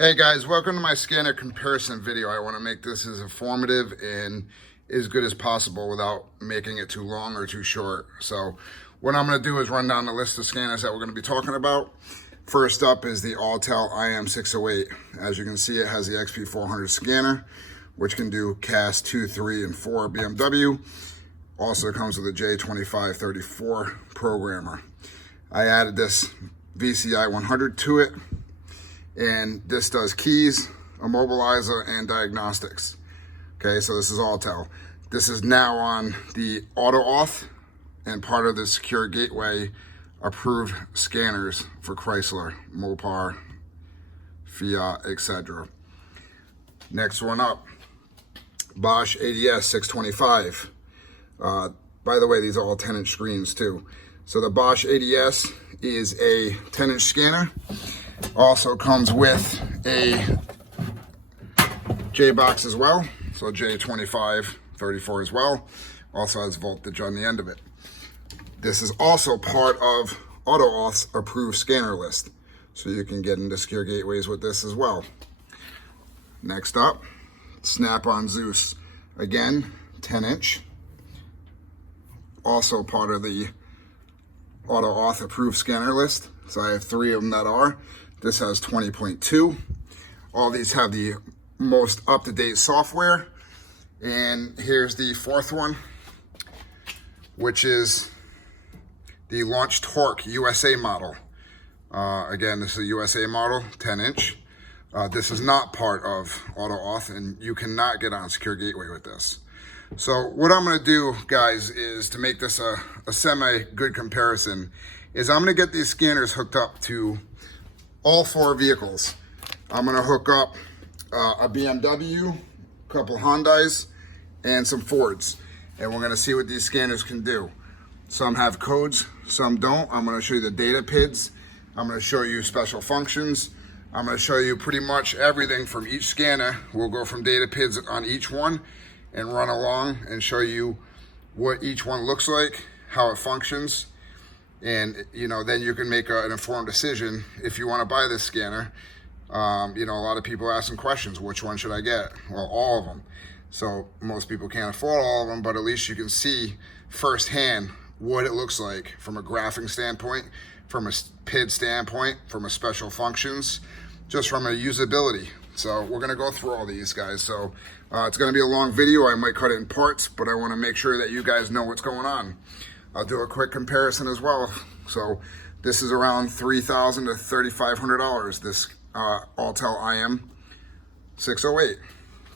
Hey guys, welcome to my scanner comparison video. I want to make this as informative and as good as possible without making it too long or too short. So what I'm going to do is run down the list of scanners that we're going to be talking about. First up is the Autel IM608. As you can see, it has the XP400 scanner, which can do CAS 2, 3, and 4 BMW. Also comes with a J2534 programmer. I added this VCI 100 to it. And this does keys, immobilizer, and diagnostics. Okay, so this is Autel. This is now on the Auto Auth and part of the Secure Gateway approved scanners for Chrysler, Mopar, Fiat, etc. Next one up, Bosch ADS625. By the way, these are all 10-inch screens too. So the Bosch ADS is a 10-inch scanner. Also comes with a J-box as well, so J2534 as well. Also has voltage on the end of it. This is also part of Auto Auth's approved scanner list, so you can get into secure gateways with this as well. Next up, Snap-on Zeus. Again, 10-inch. Also part of the Auto Auth approved scanner list. So I have 3 of them that are. This has 20.2. All these have the most up-to-date software. And here's the 4th one, which is the Launch Torque USA model. Again, this is a USA model, 10-inch. This is not part of Auto Auth, and you cannot get on Secure Gateway with this. So what I'm going to do, guys, is to make this a semi-good comparison, is I'm going to get these scanners hooked up to all 4 vehicles. I'm going to hook up a BMW, a couple Hyundais, and some Fords. And we're going to see what these scanners can do. Some have codes, some don't. I'm going to show you the data PIDs. I'm going to show you special functions. I'm going to show you pretty much everything from each scanner. We'll go from data PIDs on each one and run along and show you what each one looks like, how it functions. And, then you can make an informed decision if you want to buy this scanner. A lot of people asking questions, which one should I get? Well, all of them. So most people can't afford all of them, but at least you can see firsthand what it looks like from a graphing standpoint, from a PID standpoint, from a special functions, just from a usability. So we're going to go through all these, guys. So it's going to be a long video. I might cut it in parts, but I want to make sure that you guys know what's going on. I'll do a quick comparison as well. So this is around $3,000 to $3,500, this Autel IM608.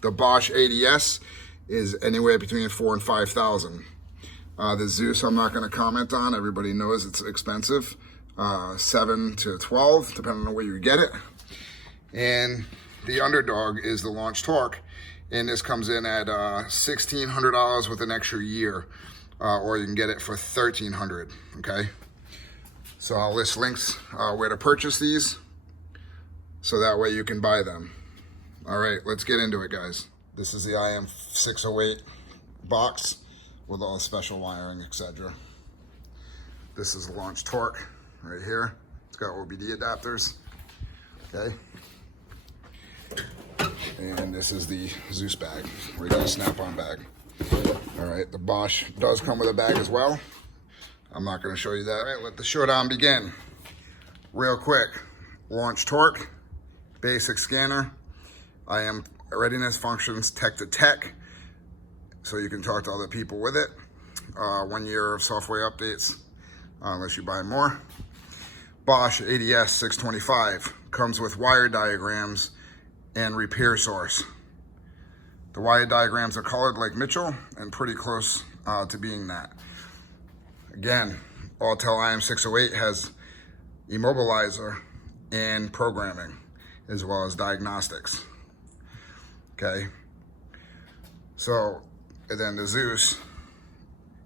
The Bosch ADS is anywhere between $4,000 and $5,000. The Zeus I'm not going to comment on. Everybody knows it's expensive. 7 to 12, depending on where you get it. And the underdog is the Launch Torque, and this comes in at $1,600 with an extra year. Or you can get it for $1,300, okay? So I'll list links where to purchase these, so that way you can buy them. All right, let's get into it, guys. This is the IM608 box with all the special wiring, etc. This is the Launch Torque right here. It's got OBD adapters, okay? And this is the Zeus bag, regular Snap-on bag. All right, the Bosch does come with a bag as well. I'm not going to show you that. All right, let the showdown begin. Real quick, Launch Torque, basic scanner. I am readiness functions tech to tech, so you can talk to other people with it. 1 year of software updates, unless you buy more. Bosch ADS625 comes with wire diagrams and repair source. The wire diagrams are colored like Mitchell and pretty close to being that. Again, Autel IM608 has immobilizer and programming, as well as diagnostics. Okay. So, and then the Zeus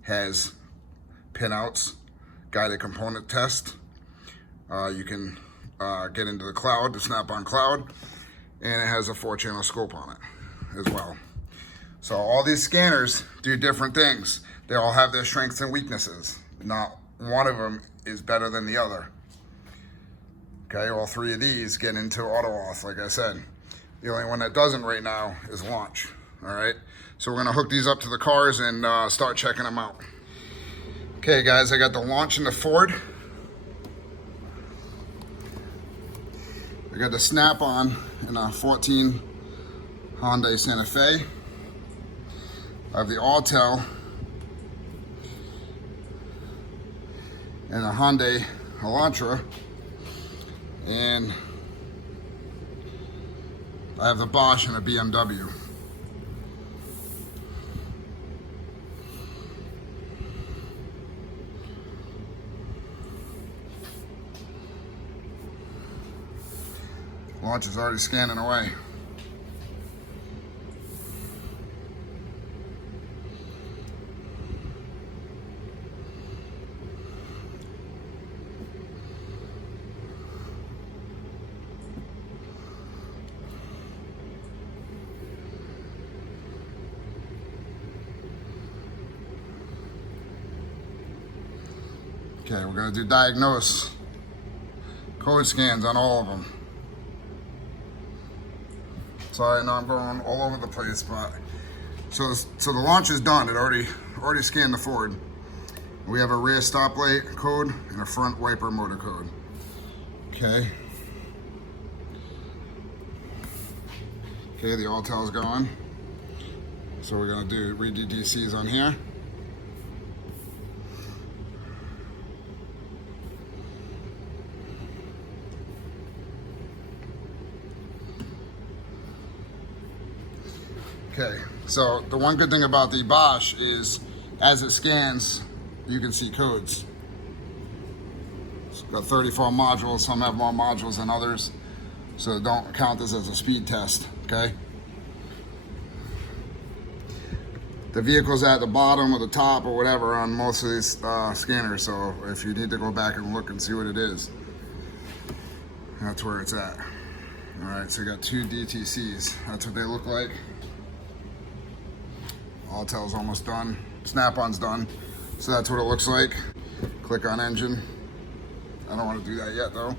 has pinouts, guided component test. You can get into the cloud, the Snap-on cloud, and it has a 4-channel scope on it as well. So all these scanners do different things. They all have their strengths and weaknesses. Not one of them is better than the other. Okay, all three of these get into auto auth, like I said. The only one that doesn't right now is launch. All right, so we're gonna hook these up to the cars and start checking them out. Okay guys, I got the launch in the Ford. I got the snap-on in a 14 Hyundai Santa Fe. I have the Autel and a Hyundai Electra, and I have the Bosch and a BMW. Launch is already scanning away. Okay, we're gonna do diagnose code scans on all of them. Sorry, now I'm going all over the place, but so the launch is done. It already scanned the Ford. We have a rear stoplight code and a front wiper motor code. Okay. Okay, the Autel's going. So we're gonna read DCs on here. Okay, so the one good thing about the Bosch is as it scans, you can see codes. It's got 34 modules, some have more modules than others, so don't count this as a speed test, okay? The vehicle's at the bottom or the top or whatever on most of these scanners, so if you need to go back and look and see what it is, that's where it's at. All right, so you got two DTCs. That's what they look like. Autel's almost done. Snap-on's done. So that's what it looks like. Click on engine. I don't want to do that yet though.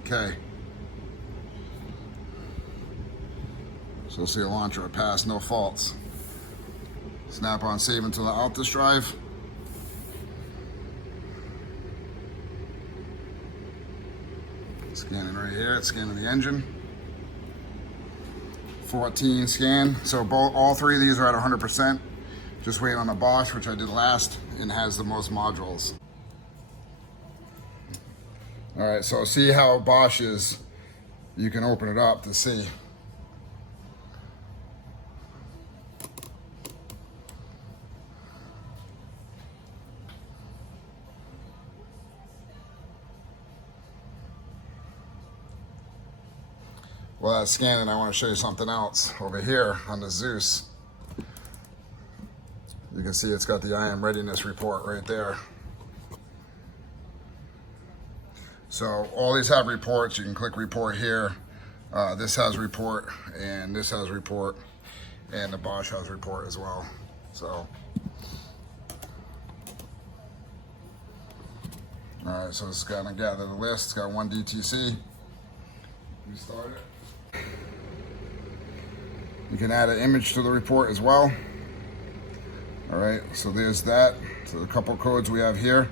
Okay. So see Electra pass, no faults. Snap-on save into the Altus drive. Scanning right here, it's scanning the engine. 14 scan, so all three of these are at 100%. Just waiting on the Bosch, which I did last, and has the most modules. All right, so see how Bosch is, you can open it up to see. Well, that's scanning. I want to show you something else. Over here on the Zeus, you can see it's got the I am readiness report right there. So all these have reports. You can click report here. This has report, and this has report, and the Bosch has report as well. So, all right, so it's gonna gather the list. It's got one DTC. Restart it. You can add an image to the report as well. All right, so there's that. So a couple codes we have here.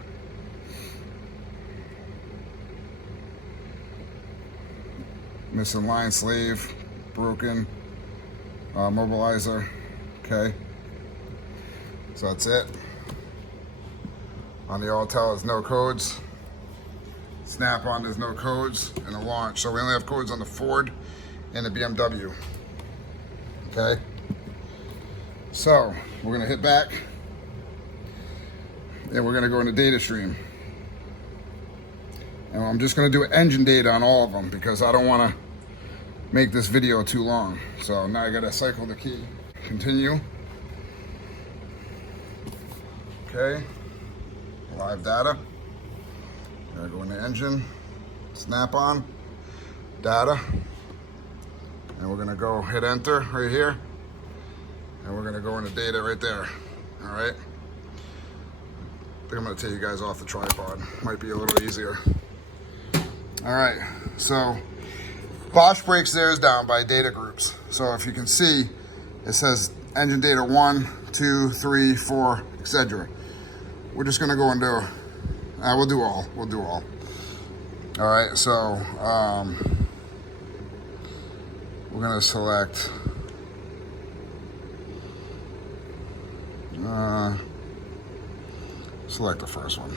Missing line sleeve, broken, mobilizer, okay. So that's it. On the Autel, there's no codes. Snap-on, there's no codes, and the launch. So we only have codes on the Ford and the BMW. Okay. So we're gonna hit back, and we're gonna go into data stream. And I'm just gonna do engine data on all of them because I don't wanna make this video too long. So now I gotta cycle the key. Continue. Okay. Live data. Gotta go into engine, snap-on, data, and we're gonna go hit enter right here, and we're gonna go into data right there. All right. I think I'm gonna take you guys off the tripod. Might be a little easier. All right, so Bosch breaks theirs down by data groups. So if you can see, it says engine data 1, 2, 3, 4, etc. We're just gonna go into, we'll do all. All right, so we're gonna select select the first one.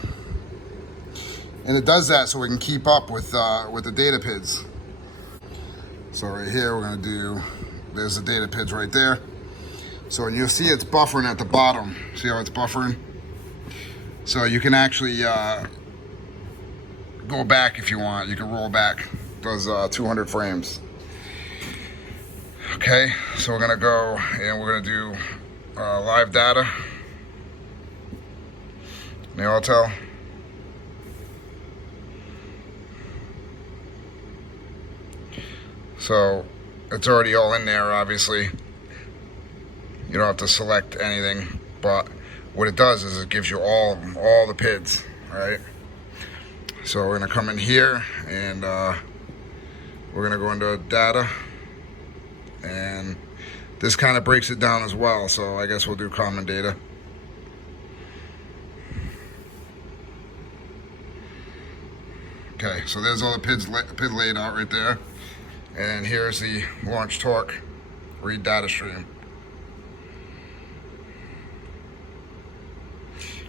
And it does that so we can keep up with the data PIDs. So right here, we're gonna do, there's the data PIDs right there. So when you'll see it's buffering at the bottom, see how it's buffering? So you can actually go back if you want. You can roll back those 200 frames. Okay, so we're gonna go and we're gonna do live data. The Autel. So it's already all in there, obviously. You don't have to select anything, but what it does is it gives you all the PIDs, right? So we're gonna come in here and we're gonna go into data, and this kind of breaks it down as well. So I guess we'll do common data. Okay, so there's all the PID laid out right there. And here's the launch torque, read data stream.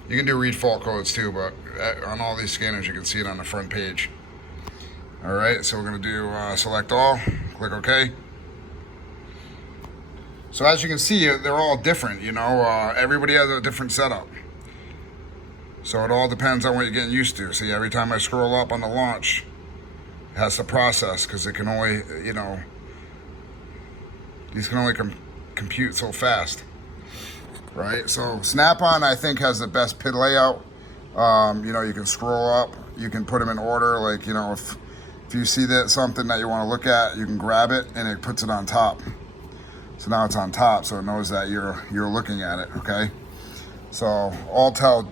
You can do read fault codes too, but on all these scanners you can see it on the front page. All right, so we're gonna do select all, click OK. So as you can see, they're all different, you know, everybody has a different setup. So it all depends on what you're getting used to. See, every time I scroll up on the launch, it has to process because it can only, you know, these can only compute so fast, right? So Snap-on, I think, has the best PID layout. You know, you can scroll up, you can put them in order. Like, you know, if you see that something that you want to look at, you can grab it and it puts it on top. So now it's on top, so it knows that you're looking at it. Okay. So Autel,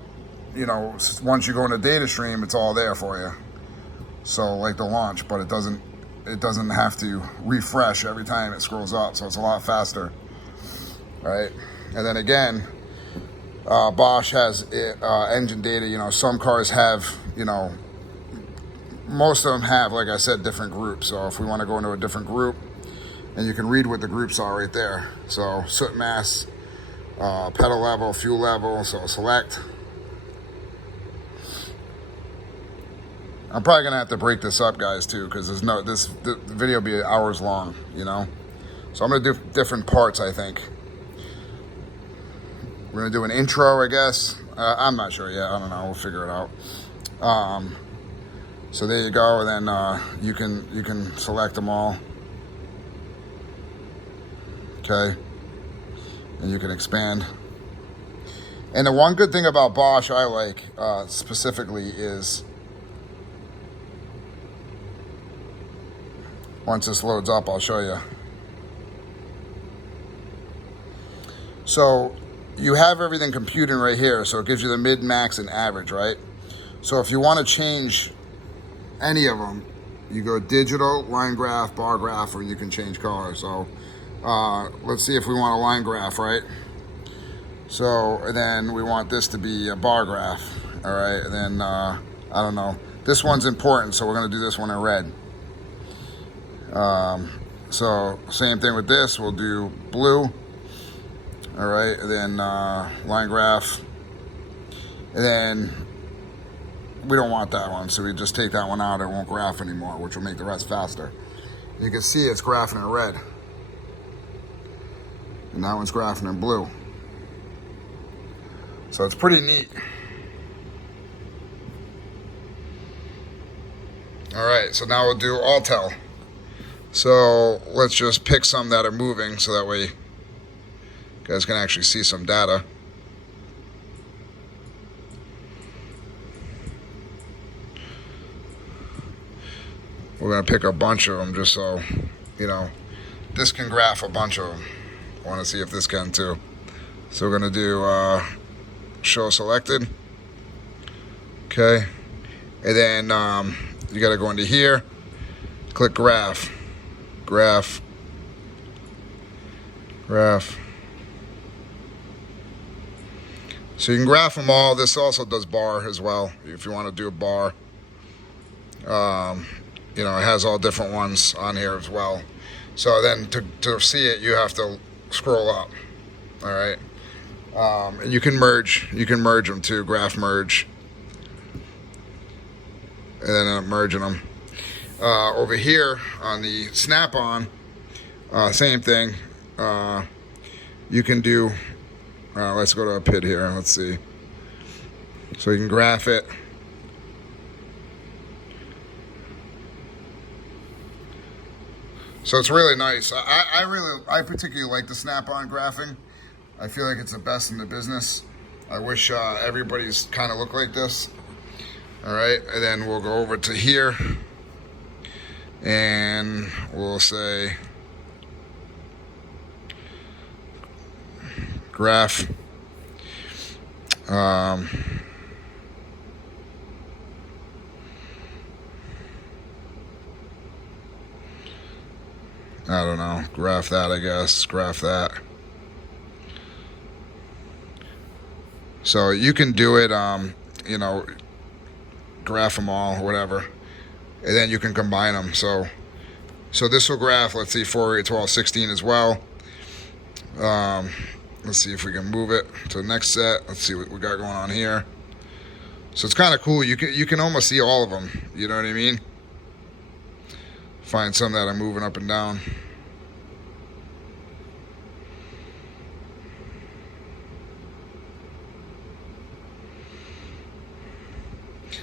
you know, once you go into data stream, it's all there for you. So like the launch, but it doesn't have to refresh every time it scrolls up, so it's a lot faster, right? And then again, Bosch has engine data. You know, some cars have, you know, most of them have, like I said, different groups. So if we want to go into a different group, and you can read what the groups are right there. So soot mass, pedal level, fuel level, so select. I'm probably gonna have to break this up, guys, too, because the video will be hours long, you know. So I'm gonna do different parts, I think. We're gonna do an intro, I guess. I'm not sure yet. I don't know. We'll figure it out. So there you go, and then you can select them all. Okay, and you can expand. And the one good thing about Bosch I like specifically is, once this loads up, I'll show you. So you have everything computing right here, so it gives you the mid, max, and average, right? So if you want to change any of them, you go digital, line graph, bar graph, or you can change color. So let's see if we want a line graph, right? So then we want this to be a bar graph, all right? And then I don't know. This one's important, so we're gonna do this one in red. So same thing with this, we'll do blue. All right, and then line graph. And then we don't want that one, so we just take that one out. It won't graph anymore, which will make the rest faster. You can see it's graphing in red. And that one's graphing in blue. So it's pretty neat. All right, so now we'll do Autel. So let's just pick some that are moving so that way you guys can actually see some data. We're gonna pick a bunch of them just so, you know, this can graph a bunch of them. I wanna see if this can too. So we're gonna do show selected. Okay, and then you got to go into here, click graph, graph, graph. So you can graph them all. This also does bar as well, if you want to do a bar. You know, it has all different ones on here as well. So then to see it, you have to scroll up. All right. And you can merge them too, graph merge. And then end up merging them. Over here on the Snap-on, same thing. You can do, let's go to a PID here, let's see. So you can graph it. So it's really nice. I particularly like the Snap-on graphing. I feel like it's the best in the business. I wish everybody's kind of look like this. All right, and then we'll go over to here and we'll say graph. I don't know, graph that, I guess, graph that. So you can do it, you know, graph them all, whatever, and then you can combine them. So this will graph, let's see, 4, 8, 12, 16 as well. Let's see if we can move it to the next set. Let's see what we got going on here. So it's kind of cool. You can almost see all of them. You know what I mean? Find some that are moving up and down.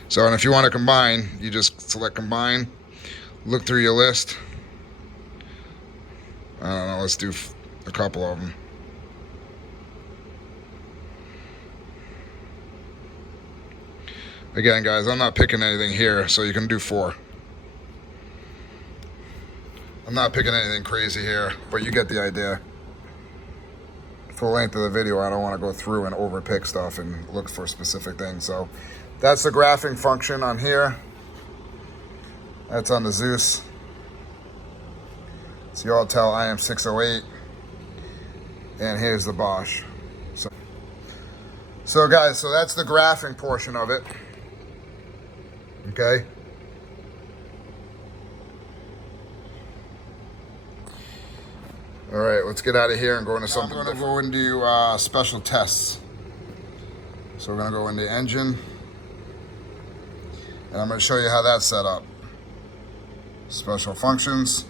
So, and if you want to combine, you just select combine, look through your list. I don't know, let's do a couple of them. Again, guys, I'm not picking anything here, so you can do 4. I'm not picking anything crazy here, but you get the idea. For the length of the video, I don't want to go through and overpick stuff and look for specific things. So that's the graphing function on here. That's on the Zeus. It's the Autel IM608. And here's the Bosch. So guys, so that's the graphing portion of it. Okay. All right, let's get out of here and go into something different. I'm going to go into special tests. So we're going to go into engine. And I'm going to show you how that's set up. Special functions.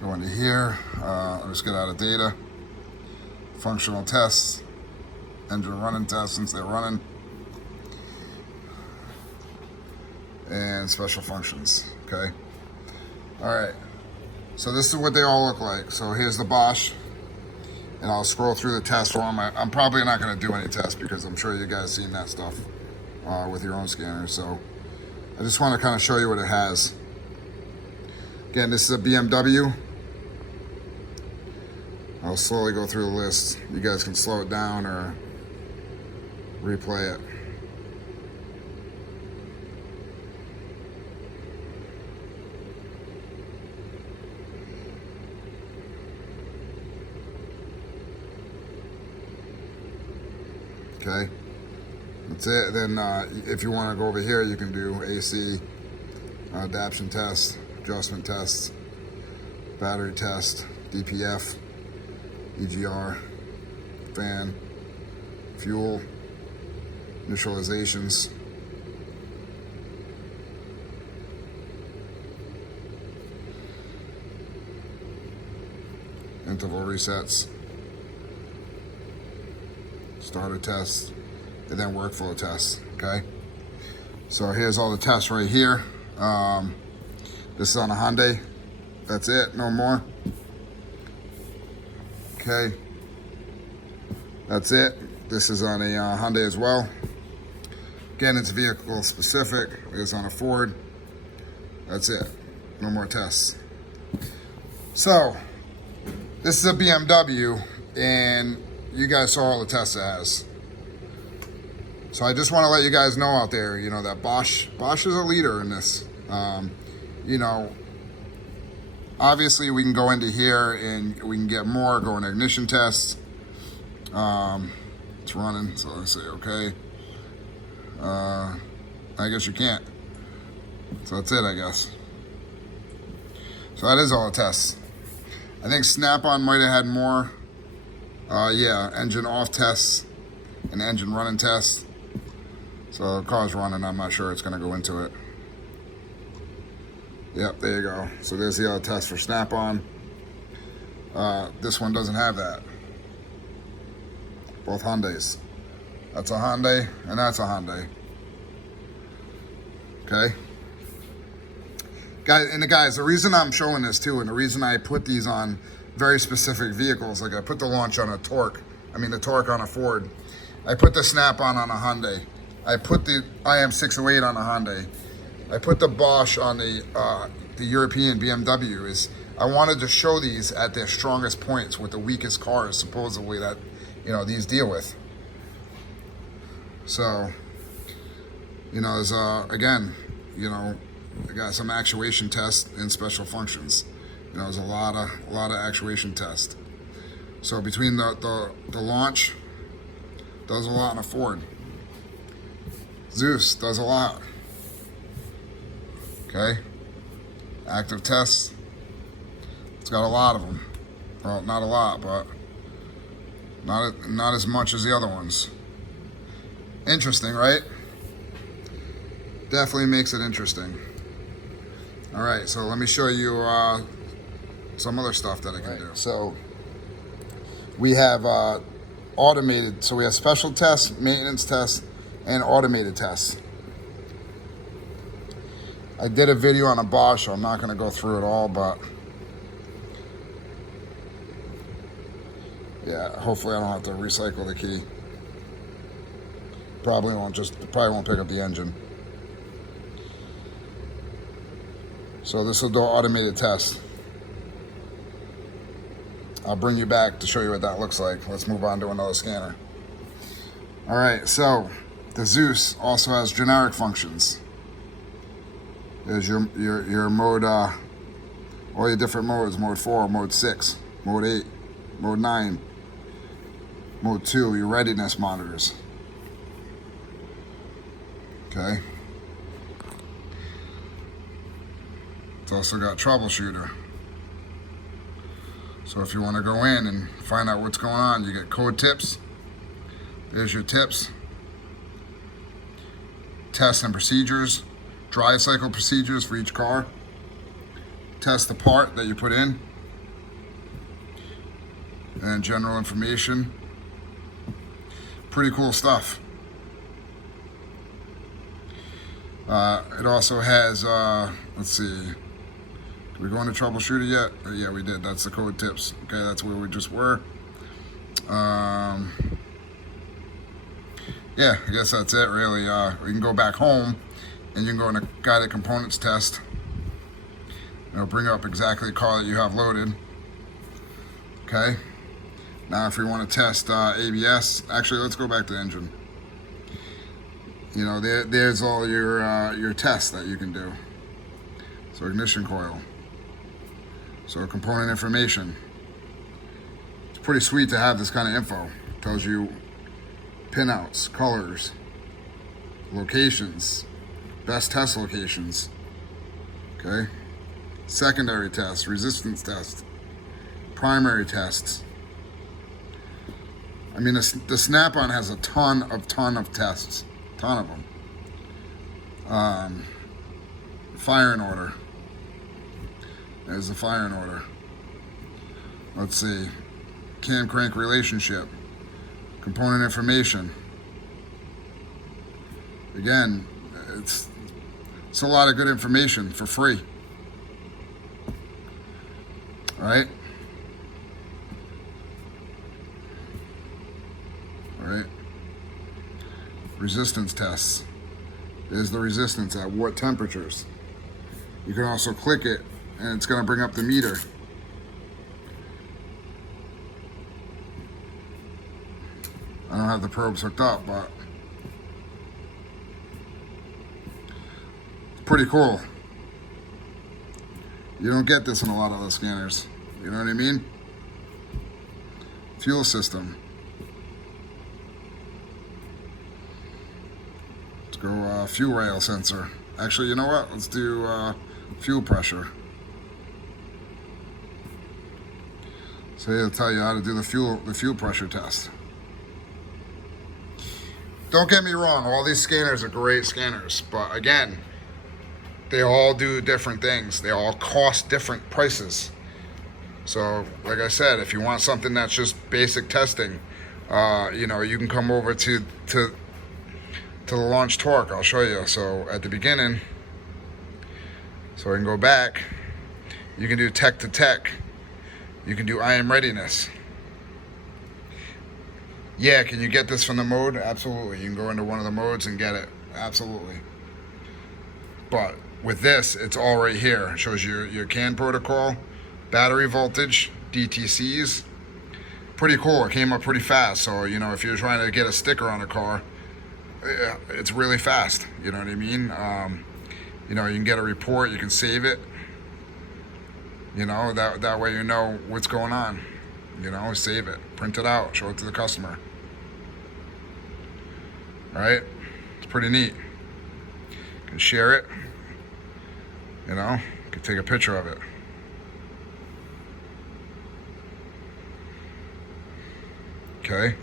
Go into here. Let's get out of data. Functional tests. Engine running tests since they're running. And special functions. Okay. All right. So this is what they all look like. So here's the Bosch. And I'll scroll through the test form. I'm probably not going to do any tests because I'm sure you guys seen that stuff with your own scanner. So I just want to kind of show you what it has. Again, this is a BMW. I'll slowly go through the list. You guys can slow it down or replay it. Okay, that's it. Then if you want to go over here, you can do AC, adaptation test, adjustment tests, battery test, DPF, EGR, fan, fuel, initializations, interval resets, starter tests, and then workflow tests. Okay, so here's all the tests right here. This is on a Hyundai. That's it, no more. Okay, that's it. This is on a Hyundai as well. Again, it's vehicle specific. It's on a Ford. That's it, no more tests. So this is a BMW, and you guys saw all the tests it has. So I just want to let you guys know out there, you know, that Bosch is a leader in this. You know, obviously we can go into here and we can get more, go into ignition tests. It's running, so let's say okay. I guess you can't. So that's it, I guess. So that is all the tests. I think Snap-on might have had more. Yeah, engine off tests and engine running tests. So the car's running, I'm not sure it's gonna go into it. Yep, there you go. So there's the other test for Snap-on. This one doesn't have that. Both Hyundais. That's a Hyundai and that's a Hyundai. Okay. Guys, the reason I'm showing this too, and the reason I put these on very specific vehicles, like I put the launch on a the torque on a Ford. I put the Snap-on a Hyundai. I put the IM608 on a Hyundai. I put the Bosch on the European BMW. Is I wanted to show these at their strongest points with the weakest cars, supposedly, that, you know, these deal with. So, you know, there's again, you know, I got some actuation tests and special functions. You know, there's a lot of actuation tests. So between the launch, does a lot in a Ford. Zeus does a lot. Okay, active tests. It's got a lot of them. Well, not a lot, but not as much as the other ones. Interesting, right? Definitely makes it interesting. All right, so let me show you some other stuff that I can do. So we have automated, so we have special tests, maintenance tests, and automated tests. I did a video on a Bosch, so I'm not gonna go through it all, but yeah, hopefully I don't have to recycle the key. Probably won't pick up the engine. So this will do an automated test. I'll bring you back to show you what that looks like. Let's move on to another scanner. All right, so the Zeus also has generic functions. There's your mode, all your different modes, mode 4, mode 6, mode 8, mode 9, mode 2, your readiness monitors. Okay. It's also got troubleshooter. So if you want to go in and find out what's going on, you get code tips. There's your tips. Tests and procedures. Drive cycle procedures for each car. Test the part that you put in. And general information. Pretty cool stuff. It also has, let's see, did we go into troubleshooter yet? Yeah, we did. That's the code tips. Okay, that's where we just were. Yeah, I guess that's it, really. We can go back home, and you can go in a guided components test. It'll bring up exactly the car that you have loaded. Okay. Now, if we want to test ABS, actually, let's go back to the engine. You know, there's all your tests that you can do. So ignition coil. So component information. It's pretty sweet to have this kind of info. It tells you pinouts, colors, locations, best test locations. Okay. Secondary tests, resistance tests, primary tests. I mean, the Snap-on has a ton of tests. Ton of them. Firing order. There's the firing order. Let's see. Cam crank relationship. Component information. Again, it's a lot of good information for free. All right? All right. Resistance tests. There's the resistance at what temperatures. You can also click it and it's going to bring up the meter. I don't have the probes hooked up, but pretty cool. You don't get this in a lot of other scanners. You know what I mean? Fuel system. Let's go fuel rail sensor. Actually, you know what? Let's do fuel pressure. So it'll tell you how to do the fuel pressure test. Don't get me wrong, all these scanners are great scanners, but again, they all do different things. They all cost different prices. So, like I said, if you want something that's just basic testing, you know, you can come over to the launch torque. I'll show you. So at the beginning, so I can go back, you can do tech to tech. You can do IM readiness. Yeah, can you get this from the mode? Absolutely. You can go into one of the modes and get it. Absolutely. But with this, it's all right here. It shows you your CAN protocol, battery voltage, DTCs. Pretty cool. It came up pretty fast. So, you know, if you're trying to get a sticker on a car, it's really fast. You know what I mean? You know, you can get a report. You can save it. You know, that way you know what's going on. You know, save it, print it out, show it to the customer. All right? It's pretty neat. You can share it. You know, you can take a picture of it. Okay?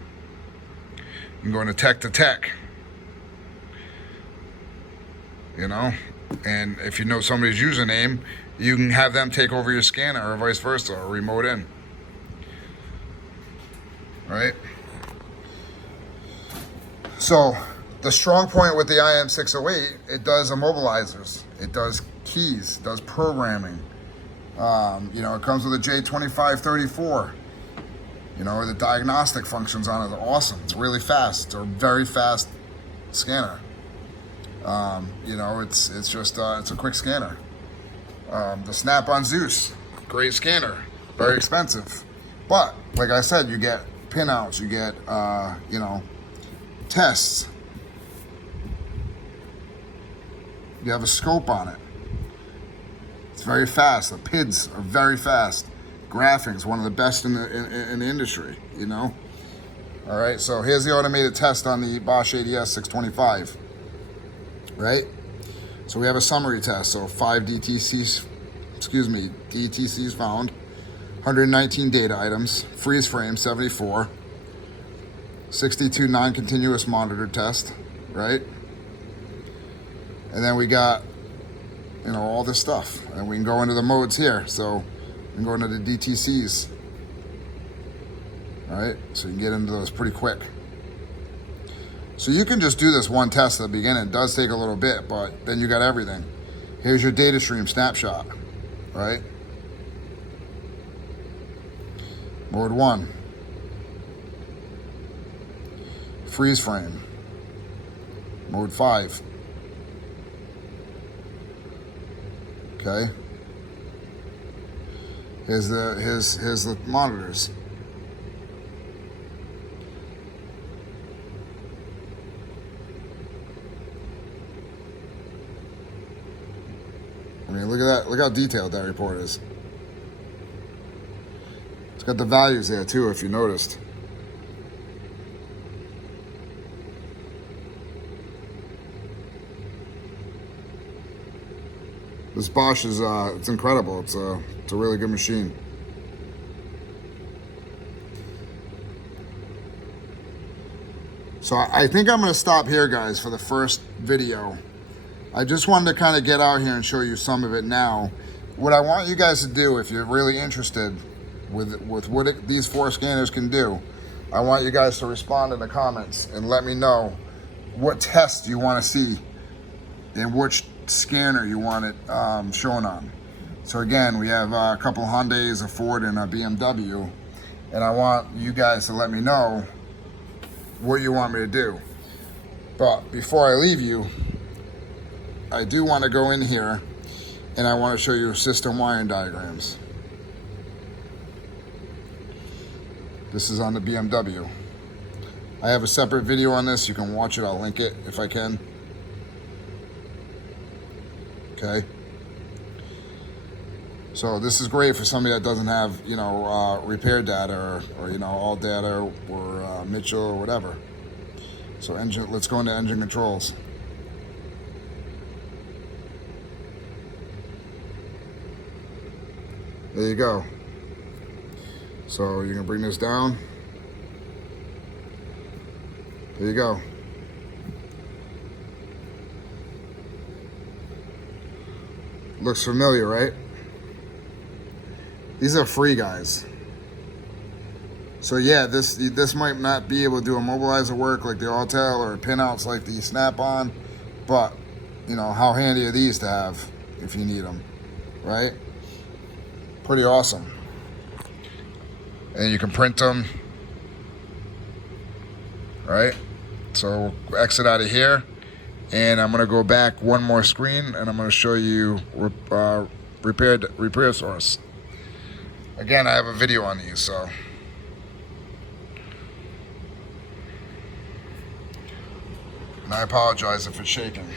You can go into tech to tech. You know? And if you know somebody's username, you can have them take over your scanner or vice versa, or remote in. Right? So the strong point with the IM608, it does immobilizers, it does keys, it does programming. You know, it comes with a J2534. You know, the diagnostic functions on it are awesome. It's really fast. It's a very fast scanner. You know, it's just it's a quick scanner. The Snap-on Zeus, great scanner, very expensive. But like I said, you get pinouts, you get you know, tests. You have a scope on it. It's very fast. The PIDs are very fast. Graphing's one of the best in the industry, you know. All right, so here's the automated test on the Bosch ADS625, right? So we have a summary test, so 5 DTCs, DTCs found, 119 data items, freeze frame 74, 62 non-continuous monitor test, right? And then we got, you know, all this stuff, and we can go into the modes here. So we can go into the DTCs, all right? So you can get into those pretty quick. So you can just do this one test at the beginning. It does take a little bit, but then you got everything. Here's your data stream snapshot, right? Mode 1. Freeze frame. Mode 5. Okay. Here's the monitors. I mean, look at that. Look how detailed that report is. It's got the values there too, if you noticed. This Bosch is, it's incredible. It's a really good machine. So I think I'm gonna stop here, guys, for the first video. I just wanted to kind of get out here and show you some of it now. What I want you guys to do, if you're really interested with what these 4 scanners can do, I want you guys to respond in the comments and let me know what test you want to see and which scanner you want it shown on. So again, we have a couple of Hyundais, a Ford, and a BMW, and I want you guys to let me know what you want me to do. But before I leave you, I do want to go in here and I want to show you system wiring diagrams. This is on the BMW. I have a separate video on this. You can watch it. I'll link it if I can. okay? So this is great for somebody that doesn't have, you know, repair data or you know, all data or Mitchell or whatever. So engine, let's go into engine controls. There you go. So you can bring this down. There you go. Looks familiar, right? These are free, guys. So yeah, this might not be able to do immobilizer work like the Autel or pinouts like the Snap-on, but you know, how handy are these to have if you need them, right? Pretty awesome. And you can print them, right? So we'll exit out of here, and I'm gonna go back one more screen, and I'm gonna show you repair source. Again, I have a video on these, so. And I apologize if it's shaking.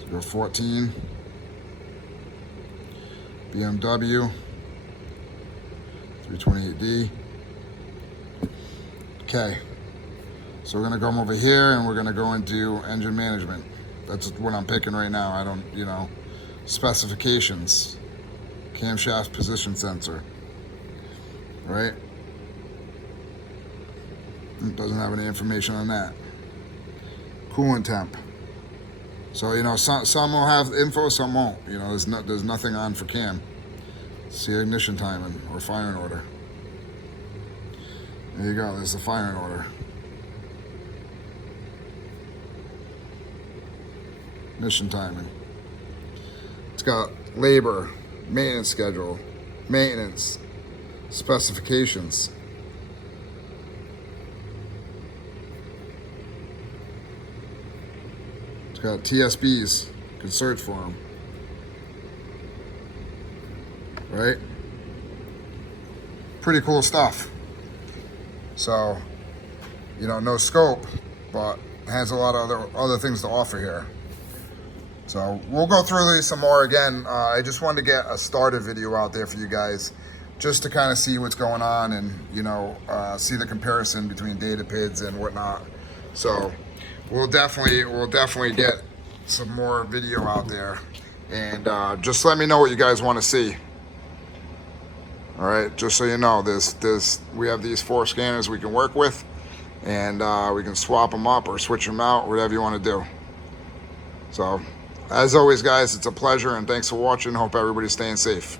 So go 14. BMW 328D. Okay. So we're gonna come over here and we're gonna go into engine management. That's what I'm picking right now. I don't, you know, specifications, camshaft position sensor, right? It doesn't have any information on that. Coolant temp. So, you know, some will have info, some won't. You know, there's nothing on for cam. See ignition timing or firing order. There you go, there's the firing order. Ignition timing. It's got labor, maintenance schedule, maintenance, specifications. It's got TSBs, you can search for them. Right? Pretty cool stuff. So, you know, no scope, but has a lot of other things to offer here. So we'll go through these some more again. I just wanted to get a starter video out there for you guys, just to kind of see what's going on and, you know, see the comparison between data PIDs and whatnot. So we'll definitely get some more video out there, and just let me know what you guys want to see. All right, just so you know, we have these 4 scanners we can work with, and we can swap them up or switch them out, whatever you want to do. So, as always, guys, it's a pleasure, and thanks for watching. Hope everybody's staying safe.